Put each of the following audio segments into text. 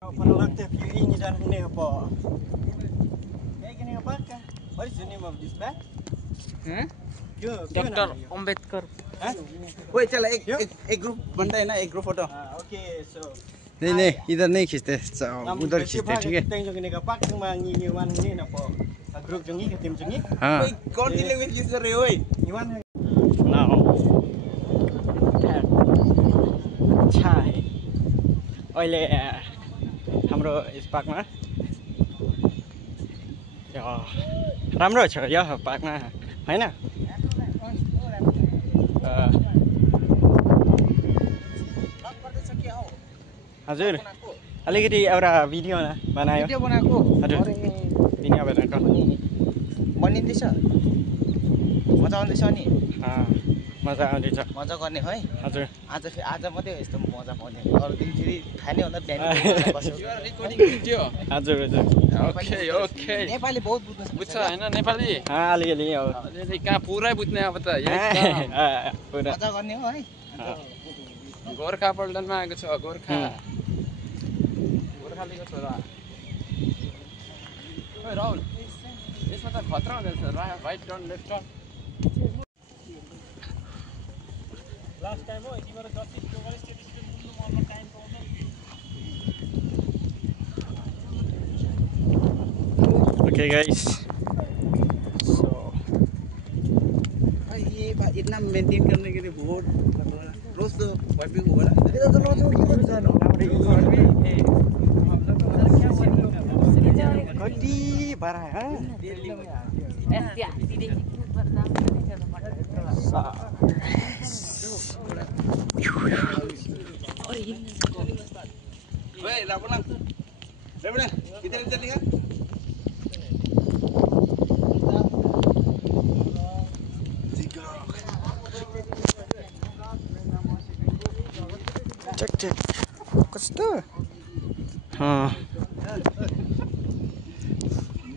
Product ini dan ini apa? Kayak gini apa kan? What is the name of this bag? Doctor Ambedkar वही चला एक group बनता है ना एक ग्रुप फोटो ओके सो नहीं नहीं इधर नहीं खींचते उधर खींचते ठीक है tên cho cái này các bác nhưng mà nhiều ăn như này po group cho nghĩ cái tìm cho nghĩ हाँ कौन सी लैंग्वेज यूज कर रहे हो nhiều ăn nào अच्छा है अहिले हाम्रो यस पार्कमा राम्रो छ यो पार्कमा हैन हजुर अलिकति एउटा भिडियो बनायो भिडियो बनाएको हजुर भिडियो बनाएको बनिँदैछ मजा आउँदैछ नि मजा आउँदैछ मजा गर्ने है हजुर आज मात्रै यस्तो मजा पाउने अरू दिन फेरि थाहा नै हुँदा बिहान रेकर्डिङ भिडियो हजुर हजुर ओके ओके नेपाली बहुत बुझ्छ हैन नेपाली अलिअलि कहाँ पुरै बुझ्ने अब त पुरा मजा गर्ने हो है गोर्खा पल्टनमा आएको छ गोर्खालीको छोरा ओइ राहुल यसमा त खतरा हुँदैछ right turn left turn last time हो यतिबाट जति प्रोग्रेस त्यति बुझ्नु मनमा टाइम पाउँदैन ओके गाइस सो ये इतना मेंटेन करने के लिए बहुत रोज तो वाइपिंग होगा ना इधर तो रोज होगी तो जानो कति बड़ा है ओए रावण इधर लिखा चेक कस्तो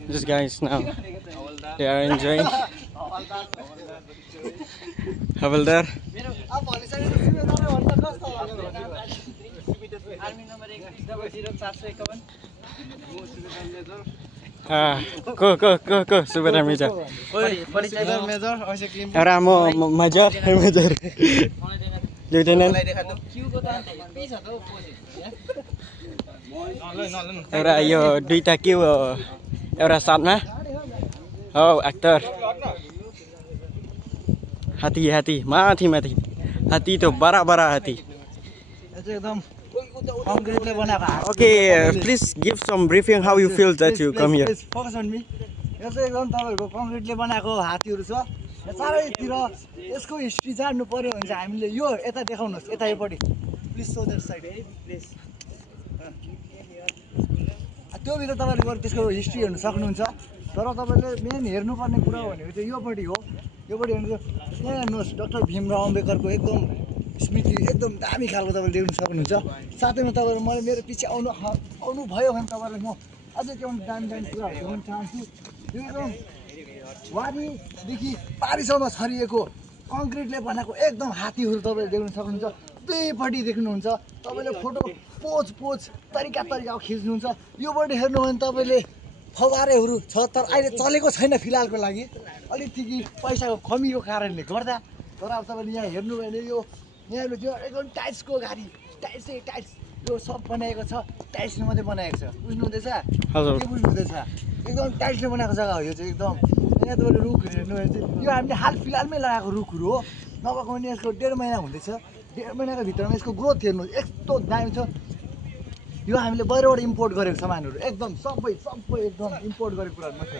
These guys now they are enjoying Havaldar go Super Major एउटा म मेजर Lieutenant एउटा यो दुईटा के हो एउटा साथमा हो एक्टर हात्ती माथि हात्ती त बडा हात्ती एकदम कंक्रीटले बनाएको Okay, please give some briefing how you feel that you come here. Focus on me. यो चाहिँ एकदम तपाईहरुको कंक्रीटले बनाएको हात्तीहरु छ चारैतिर यसको हिस्ट्री जान्नु पर्यो भने चाहिँ हामीले यो यता देखाउनुस् यता योपटी please so that side please त्यो भित्र तपाईहरुले गएर त्यसको हिस्ट्री हेर्न सक्नुहुन्छ तर तपाईले मेन हेर्नुपर्ने कुरा भनेको चाहिँ योपटी हो योपटी भनेको यहाँ हेर्नुस् डाक्टर भीमराव अम्बेडकरको एकदम स्मृति एकदम दामी खालको तपाईले देख्न सक्नुहुन्छ साथैमा तपाईहरु मैले मेरो पछि आउनु भयो भने तपाईहरुलाई म अझै त्यो दामी कुराहरु भन्न चाहन्छु यो एकदम वारीदेखि पारीसम्म छरिएको कंक्रीटले बनाएको एकदम हात्तीहरु तपाईले देख्न सक्नुहुन्छ दुईपट्टि देख्नुहुन्छ तपाईले फोटो पोज तरिका खिच्नुहुन्छ योपट्टि हेर्नु भने तपाईले फवारेहरु छ तर अहिले चलेको छैन फिलहालको लागि अलिकति पैसाको कमीको कारणले गर्दा तर अब तपाईले यहाँ हेर्नु भने यो यहाँ त्यो एकदम टाइल्सको गाडी टाइल्स यो सब बनाएको छ टाइल्सले मात्रै बनाएको छ बुझ्नु हुँदैछ के बुझ्नु हुँदैछ एकदम टाइल्सले बनाएको जग्गा हो यो चाहिँ एकदम यहाँ तपाईले रुखहरु हेर्नु भने चाहिँ यो हामीले हाल फिलहालमै लगाएको रुखहरु हो नभएको भने यसको 1.5 महिना हुँदैछ 1.5 महिनाको भित्रमा यसको ग्रोथ हेर्नु यस्तो दामी छ यो हामीले बाहिरबाट इम्पोर्ट गरेको सामानहरु एकदम सबै एकदम इम्पोर्ट गरेको कुराहरु मात्र